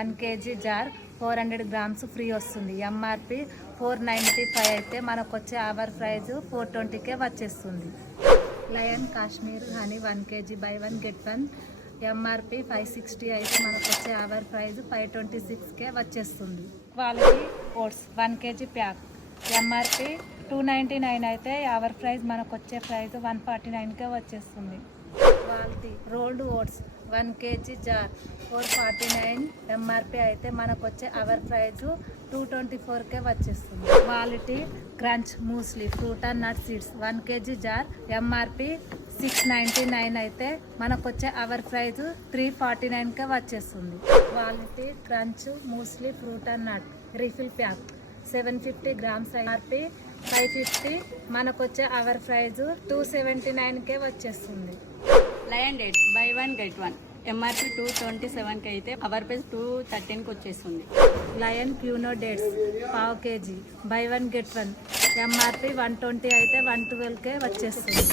1 kg jar 400 grams free వస్తుంది. MRP 495 అయితే మనకు వచ్చే అవర్ ప్రైజ్ 420కే వచ్చేస్తుంది. Lion Kashmir honey 1 kg buy 1 get 1 MRP 560 అయితే మనకు వచ్చే అవర్ ప్రైజ్ 526కే వచ్చేస్తుంది. Quality oats 1 kg pack MRP 299 అయితే అవర్ ప్రైజ్ మనకు వచ్చే ప్రైజ్ 149కే వచ్చేస్తుంది. Quality rolled oats 1 kg jar 449 MRP అయితే మనకు వచ్చే అవర్ ప్రైజ్ 224కే వచ్చేస్తుంది. Quality crunch muesli fruit and nut seeds 1 kg jar MRP 699 అయితే మనకు వచ్చే అవర్ ప్రైజ్ 349కే వచ్చేస్తుంది. Quality crunch muesli fruit and nut refill pack 750 grams MRP 550 మనకు వచ్చే అవర్ ప్రైజ్ 279కే వచ్చేస్తుంది. Lion dates buy 1 get 1 MRP 227కి అయితే అవర్ ప్రైస్ 213కి వచ్చేస్తుంది. లయన్ క్యూనో డేట్స్ పావు కేజీ బై 1 గెట్ 1 ఎంఆర్పి 120 అయితే 112కే వచ్చేస్తుంది.